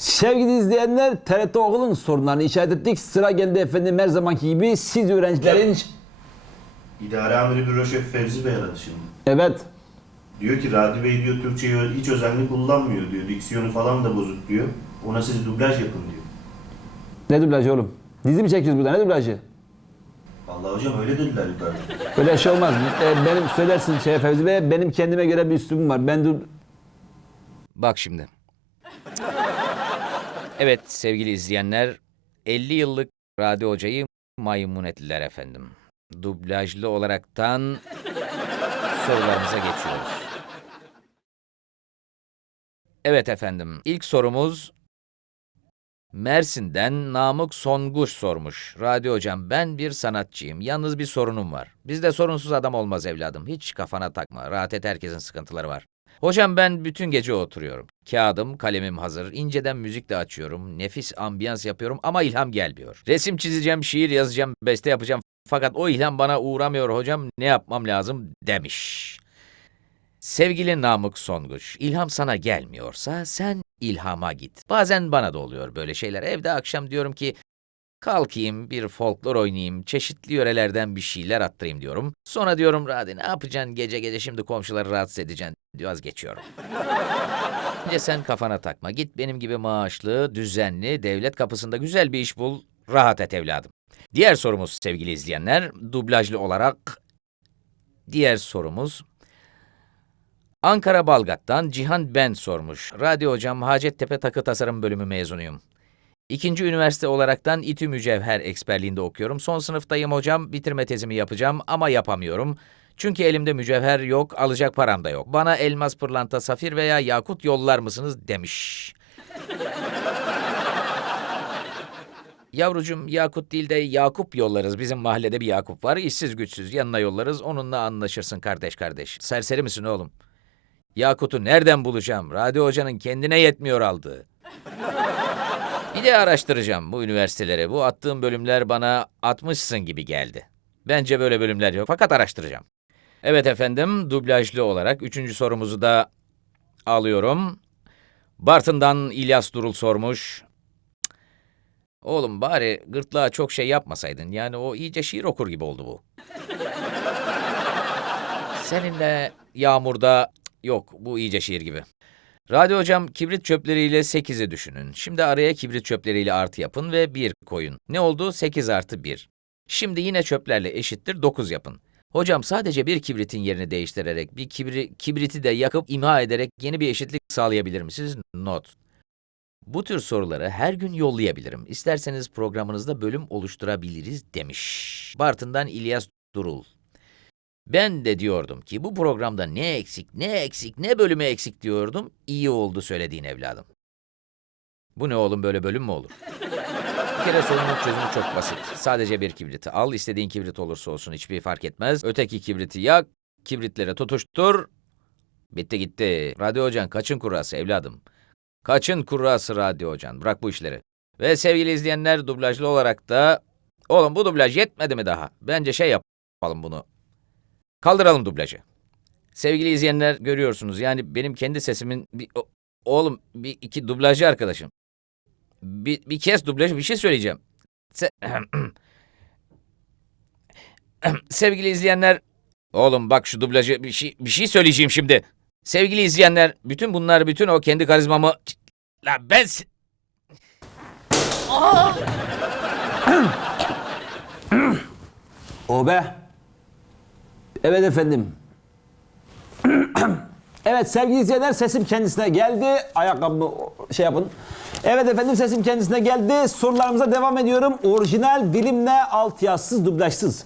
Sevgili izleyenler, TRT Okul'un sorunlarını işaret ettik. Sıra geldi efendim her zamanki gibi siz öğrencilerin... İdare amiri büro şefi Fevzi Bey aradı şimdi. Evet, Diyor ki Radi Bey diyor Türkçeyi hiç özenli kullanmıyor diyor. Diksiyonu falan da bozuk diyor. Ona siz dublaj yapın diyor. ne dublajı oğlum? Dizi mi çekiyoruz burada, ne dublajı? Vallahi hocam öyle dediler yukarıda. Öyle şey olmaz. Ee, benim söylersin şey Fevzi Bey, benim kendime göre bir üslubum var. Ben dur... Bak şimdi. Evet sevgili izleyenler, 50 yıllık radyo hocayı maymun ettiler efendim. Dublajlı olaraktan sorularımıza geçiyoruz. Evet efendim, ilk sorumuz Mersin'den Namık Songuş sormuş. Radyo hocam ben bir sanatçıyım. Yalnız bir sorunum var. Bizde sorunsuz adam olmaz evladım. Hiç kafana takma. Rahat et herkesin sıkıntıları var. Hocam ben bütün gece oturuyorum. Kağıdım, kalemim hazır. İnceden müzik de açıyorum. Nefis ambiyans yapıyorum ama ilham gelmiyor. Resim çizeceğim, şiir yazacağım, beste yapacağım. Fakat o ilham bana uğramıyor hocam. Ne yapmam lazım demiş. Sevgili Namık Songuç, ilham sana gelmiyorsa sen ilhama git. Bazen bana da oluyor böyle şeyler. Evde akşam diyorum ki kalkayım bir folklor oynayayım, çeşitli yörelerden bir şeyler attırayım diyorum. Sonra diyorum Radi ne yapacaksın gece gece şimdi komşuları rahatsız edeceksin diyor geçiyorum. Bence sen kafana takma. Git benim gibi maaşlı, düzenli, devlet kapısında güzel bir iş bul. Rahat et evladım. Diğer sorumuz sevgili izleyenler, dublajlı olarak diğer sorumuz Ankara Balgat'tan Cihan Ben sormuş. Radyo hocam Hacettepe Takı Tasarım Bölümü mezunuyum. İkinci üniversite olaraktan İTÜ Mücevher eksperliğinde okuyorum. Son sınıftayım hocam, bitirme tezimi yapacağım ama yapamıyorum. Çünkü elimde mücevher yok, alacak param da yok. Bana elmas, pırlanta, safir veya yakut yollar mısınız demiş. Yavrucum Yakut değil de Yakup yollarız. Bizim mahallede bir Yakup var. İşsiz güçsüz yanına yollarız. Onunla anlaşırsın kardeş kardeş. Serseri misin oğlum? Yakut'u nereden bulacağım? Radyo hocanın kendine yetmiyor aldığı. Bir de araştıracağım bu üniversiteleri. Bu attığım bölümler bana atmışsın gibi geldi. Bence böyle bölümler yok fakat araştıracağım. Evet efendim, dublajlı olarak üçüncü sorumuzu da alıyorum. Bartın'dan İlyas Durul sormuş. Oğlum bari gırtlağa çok şey yapmasaydın. Yani o iyice şiir okur gibi oldu bu. Seninle yağmurda yok bu iyice şiir gibi. Radyo hocam kibrit çöpleriyle 8'i düşünün. Şimdi araya kibrit çöpleriyle artı yapın ve 1 koyun. Ne oldu? 8 artı 1. Şimdi yine çöplerle eşittir 9 yapın. Hocam sadece bir kibritin yerini değiştirerek bir kibri, kibriti de yakıp imha ederek yeni bir eşitlik sağlayabilir misiniz? Not. Bu tür soruları her gün yollayabilirim. İsterseniz programınızda bölüm oluşturabiliriz demiş. Bartın'dan İlyas Durul. Ben de diyordum ki bu programda ne eksik, ne eksik, ne bölümü eksik diyordum. İyi oldu söylediğin evladım. Bu ne oğlum böyle bölüm mü olur? Bir kere sorunun çözümü çok basit. Sadece bir kibriti al, istediğin kibrit olursa olsun hiçbir fark etmez. Öteki kibriti yak, kibritlere tutuştur. Bitti gitti. Radyo hocan kaçın kurası evladım? Kaçın kurası radyo hocan? Bırak bu işleri. Ve sevgili izleyenler dublajlı olarak da... Oğlum bu dublaj yetmedi mi daha? Bence şey yapalım bunu. Kaldıralım dublajı. Sevgili izleyenler görüyorsunuz yani benim kendi sesimin bir, o- oğlum bir iki dublajcı arkadaşım. Bir, bir kez dublaj bir şey söyleyeceğim. Se- Sevgili izleyenler oğlum bak şu dublajı bir şey bir şey söyleyeceğim şimdi. Sevgili izleyenler bütün bunlar bütün o kendi karizmamı la ben O be. Evet efendim. evet sevgili izleyenler sesim kendisine geldi. Ayakkabımı şey yapın. Evet efendim sesim kendisine geldi. Sorularımıza devam ediyorum. Orijinal dilimle altyazısız dublajsız.